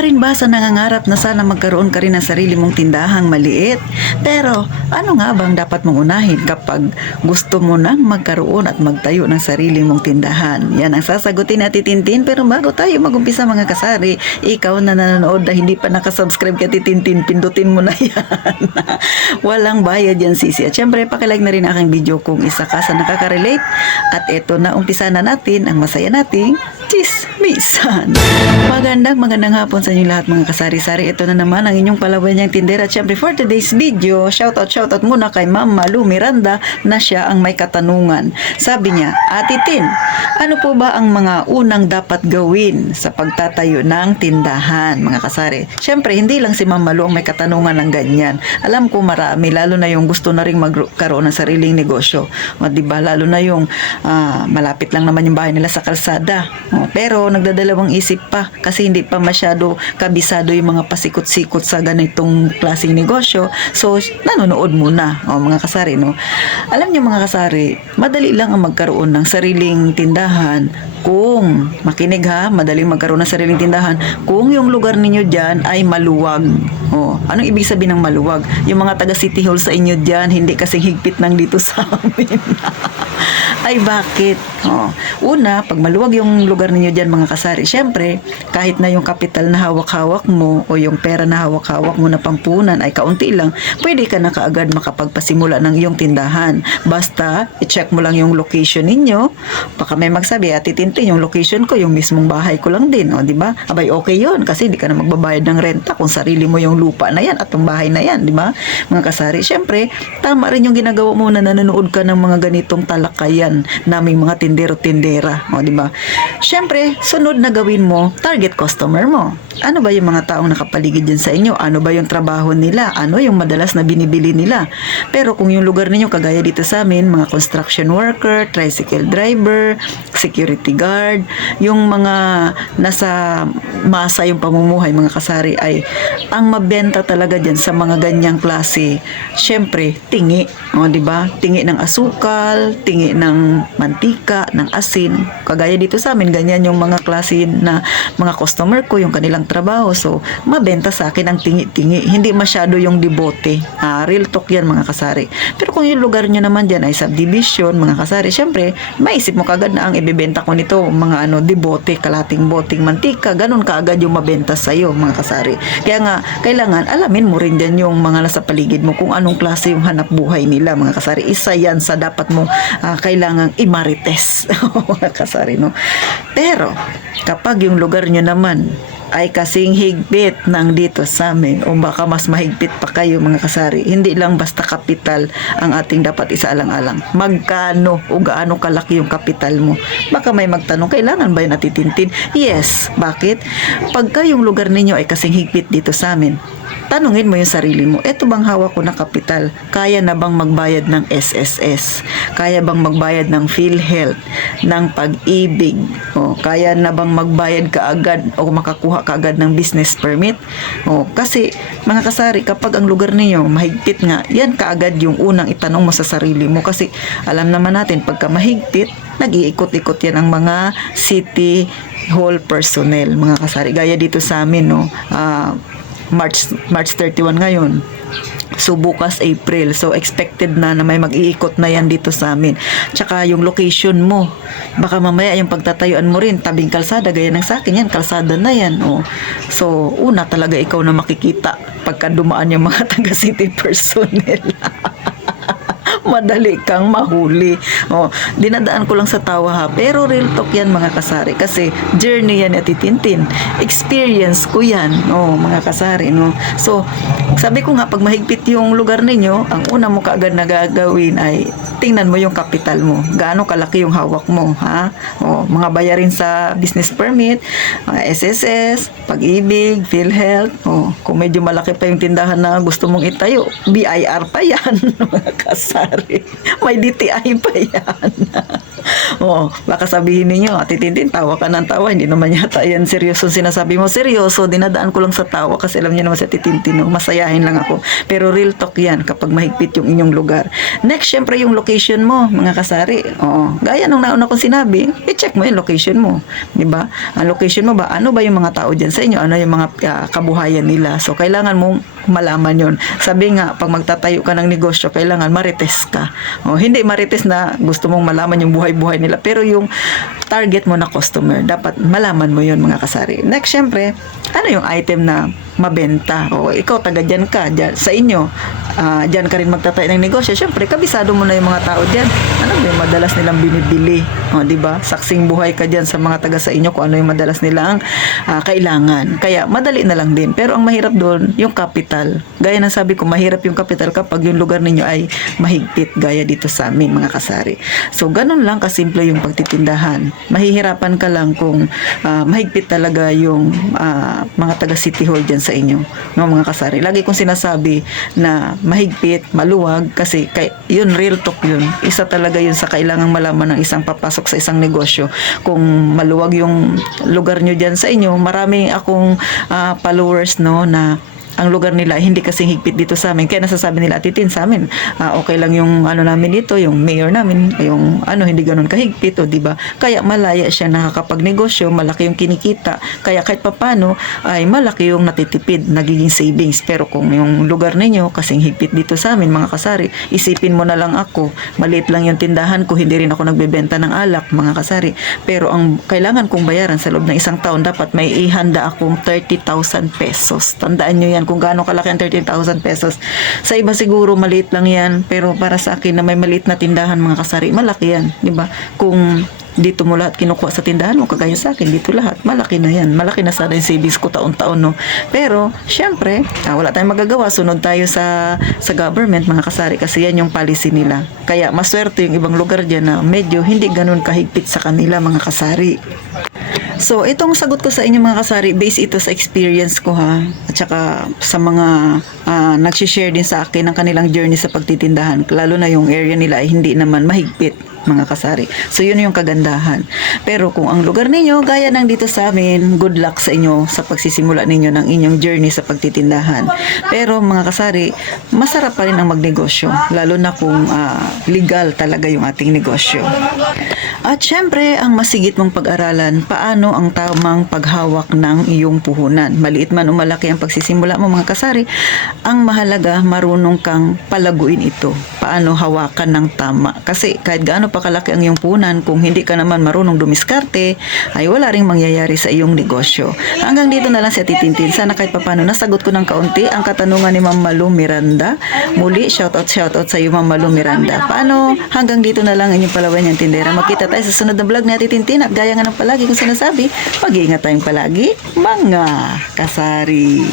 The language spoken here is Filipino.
ka rin ba sa nangangarap na sana magkaroon ka rin ng sarili mong tindahang maliit? Pero ano nga bang dapat mong unahin kapag gusto mo nang magkaroon at magtayo ng sarili mong tindahan? Yan ang sasagutin natin, Tintin. Pero bago tayo magumpisa mga kasari, ikaw na nanonood na hindi pa nakasubscribe kay Tintin, pindutin mo na yan. Walang bayad yan, sisi. At syempre, pakilike na rin aking video kung isa ka sa nakaka-relate. At eto na, umpisa na natin ang masaya nating chismisan. Magandang hapon sa inyo lahat mga kasari-sari. Ito na naman ang inyong palawanyang tindera. At syempre for today's video, shoutout muna kay Ma'am Malu Miranda na siya ang may katanungan. Sabi niya, Ate Tin, ano po ba ang mga unang dapat gawin sa pagtatayo ng tindahan mga kasari? Syempre hindi lang si Ma'am Malu ang may katanungan ng ganyan. Alam ko marami, lalo na yung gusto na rin magkaroon ng sariling negosyo. O, diba? Lalo na yung malapit lang naman yung bahay nila sa kalsada. Pero nagdadalawang isip pa kasi hindi pa masyado kabisado yung mga pasikot-sikot sa ganitong klaseng negosyo. So, nanonood muna. Mga kasari, no? Alam niyo mga kasari, madali lang ang magkaroon ng sariling tindahan kung, makinig ha, madaling magkaroon ng sariling tindahan kung yung lugar ninyo dyan ay maluwag. Anong ibig sabihin ng maluwag? Yung mga taga City Hall sa inyo dyan, hindi kasing higpit ng dito sa amin. Ay bakit? Una, pag maluwag yung lugar ninyo dyan mga kasari, syempre, kahit na yung kapital na hawak-hawak mo o yung pera na hawak-hawak mo na pampunan ay kaunti lang, pwede ka na kaagad makapagpasimula ng iyong tindahan. Basta, i-check mo lang yung location ninyo. Baka may magsabi, Ate Tintin, yung location ko, yung mismong bahay ko lang din. Di ba? Abay, okay yun kasi di ka na magbabayad ng renta kung sarili mo yung lupa na yan at yung bahay na yan. Di ba? Mga kasari, syempre, tama rin yung ginagawa mo na nanonood ka ng mga ganitong talakayan naming mga tindero-tindera. Di ba? Syempre, sunod na gawin mo, target customer mo. Ano ba yung mga taong nakapaligid dyan sa inyo? Ano ba yung trabaho nila? Ano yung madalas na binibili nila? Pero kung yung lugar ninyo, kagaya dito sa amin, mga construction worker, tricycle driver, security guard, yung mga nasa masa yung pamumuhay, mga kasari, ay ang mabenta talaga dyan sa mga ganyang klase, syempre, tingi. Diba? Tingi ng asukal, tingi ng mantika, ng asin. Kagaya dito sa amin, ganyan yung mga klase na mga customer ko, yung kanilang trabaho. So, mabenta sa akin ang tingi-tingi. Hindi masyado yung debote. Real talk yan mga kasari. Pero kung yung lugar nyo naman dyan ay subdivision, mga kasari, syempre, maisip mo kagad na ang ibibenta ko nito, mga debote, kalating boting mantika, ganun kaagad yung mabenta sa'yo, mga kasari. Kaya nga, kailangan alamin mo rin dyan yung mga nasa paligid mo kung anong klase yung hanap buhay nila, mga kasari. Isa yan sa dapat mo kailangang imarites, mga kasari, no? Pero, kapag yung lugar nyo naman ay kasing higpit ng dito sa amin o baka mas mahigpit pa kayo mga kasari, hindi lang basta kapital ang ating dapat isaalang-alang. Magkano o gaano kalaki yung kapital mo? Baka may magtanong, kailangan ba yun natitintin? Yes. Bakit? Pagka yung lugar ninyo ay kasing higpit dito sa amin, tanungin mo yung sarili mo, eto bang hawak ko na kapital? Kaya na bang magbayad ng SSS? Kaya bang magbayad ng PhilHealth? Ng Pag-ibig? Kaya na bang magbayad kaagad o makakuha kaagad ng business permit? Kasi mga kasari, kapag ang lugar ninyo mahigpit nga, yan kaagad yung unang itanong mo sa sarili mo. Kasi alam naman natin, pagka mahigpit, nag-iikot-ikot yan ang mga city hall personnel, mga kasari. Gaya dito sa amin, March 31 ngayon. So, bukas April. So, expected na may mag-iikot na yan dito sa amin. Tsaka, yung location mo. Baka mamaya yung pagtatayuan mo rin, tabing kalsada, gaya ng sa akin yan, kalsada na yan. So, una talaga ikaw na makikita pagka dumaan yung mga taga-city personnel. Madali kang mahuli. Dinadaan ko lang sa tawa ha. Pero real talk yan mga kasari. Kasi journey yan at Tintin. Experience ko yan. Mga kasari. So, sabi ko nga, pag mahigpit yung lugar ninyo, ang una mo kaagad na gagawin ay tingnan mo yung kapital mo. Gaano kalaki yung hawak mo. Ha? Mga bayarin sa business permit, mga SSS, Pag-ibig, PhilHealth. Kung medyo malaki pa yung tindahan na gusto mong itayo, BIR pa yan. Mga kasari. kasari. May DTI pa yan. Oo, baka sabihin ninyo, Ate Tintin, tawa ka ng tawa. Hindi naman yata yan seryoso sinasabi mo. Seryoso, dinadaan ko lang sa tawa kasi alam niyo naman si Ate Tintin, no? Masayahin lang ako. Pero real talk yan kapag mahigpit yung inyong lugar. Next, syempre yung location mo, mga kasari. Oo, gaya nung nauna kong sinabi, i-check mo yung location mo. Diba? Ang location mo ba, ano ba yung mga tao dyan sa inyo? Ano yung mga kabuhayan nila? So, kailangan mong malaman yun. Sabi nga, pag magtatayo ka ng negosyo, kailangan marites ka. O, hindi marites na gusto mong malaman yung buhay-buhay nila, pero yung target mo na customer, dapat malaman mo yun, mga kasari. Next, syempre, ano yung item na mabenta? O, ikaw, taga dyan ka, dyan, sa inyo, dyan ka rin magtatayo ng negosyo. Syempre, kabisado mo na yung mga tao dyan. Ano ba yung madalas nilang binibili? O, diba? Saksing buhay ka dyan sa mga taga sa inyo kung ano yung madalas nilang kailangan. Kaya, madali na lang din. Pero ang mahirap doon, yung capital. Gaya ng sabi ko, mahirap yung capital kapag yung lugar ninyo ay mahigpit, gaya dito sa amin, mga kasari. So, ganun lang kasimple yung pagtitindahan. Mahihirapan ka lang kung mahigpit talaga yung mga taga City Hall dyan sa inyo, no, mga kasari. Lagi kong sinasabi na mahigpit, maluwag, kasi yun, real talk yun. Isa talaga yun sa kailangang malaman ng isang papasok sa isang negosyo. Kung maluwag yung lugar nyo dyan sa inyo, marami akong followers, no, na ang lugar nila hindi kasi higpit dito sa amin. Kaya nasasabi nila, Ate Tin, sa amin, okay lang yung ano namin dito, yung mayor namin, yung hindi ganun kahigpit, o diba? Kaya malaya siya nakakapagnegosyo, malaki yung kinikita. Kaya kahit papano ay malaki yung natitipid, nagiging savings. Pero kung yung lugar ninyo kasing higpit dito sa amin, mga kasari, isipin mo na lang ako, maliit lang yung tindahan ko, hindi rin ako nagbebenta ng alak, mga kasari. Pero ang kailangan kong bayaran sa loob ng isang taon, dapat may ihanda akong 30,000 pesos. Tandaan nyo yan, kung gaano kalaki ang 13,000 pesos. Sa iba siguro maliit lang yan, pero para sa akin na may maliit na tindahan, mga kasari, malaki yan, di ba? Kung dito mo lahat kinukuha sa tindahan mo, kagaya sa akin, dito lahat, malaki na yan. Malaki na sana yung savings ko taon-taon, no? Pero, syempre, wala tayong magagawa. Sunod tayo sa government, mga kasari, kasi yan yung policy nila. Kaya, maswerte yung ibang lugar dyan na medyo hindi ganun kahigpit sa kanila, mga kasari. So, itong sagot ko sa inyo, mga kasari, based ito sa experience ko, ha, at saka sa mga nagsishare din sa akin ng kanilang journey sa pagtitindahan, lalo na yung area nila ay hindi naman mahigpit, mga kasari. So, yun yung kagandahan. Pero kung ang lugar ninyo, gaya ng dito sa amin, good luck sa inyo sa pagsisimula ninyo ng inyong journey sa pagtitindahan. Pero, mga kasari, masarap pa rin ang magnegosyo, lalo na kung legal talaga yung ating negosyo. At syempre, ang masigit mong pag-aralan, paano ang tamang paghawak ng iyong puhunan. Maliit man o malaki ang pagsisimula mo, mga kasari, ang mahalaga, marunong kang palaguin ito. Paano hawakan ng tama. Kasi kahit gaano pa kalaki ang iyong puhunan, kung hindi ka naman marunong dumiskarte, ay wala ring mangyayari sa iyong negosyo. Hanggang dito na lang si Ate Tintin. Sana kahit papano nasagot ko ng kaunti ang katanungan ni Ma'am Malu Miranda. Muli, shoutout sa iyo, Ma'am Malu Miranda. Paano? Hanggang dito na lang inyong palawan yung tindera. Magkita tayo sa sunod na vlog ni Ate Tintin, at gaya nga ng palagi kong sinasabi, mag-iingat tayong palagi, mga kasari.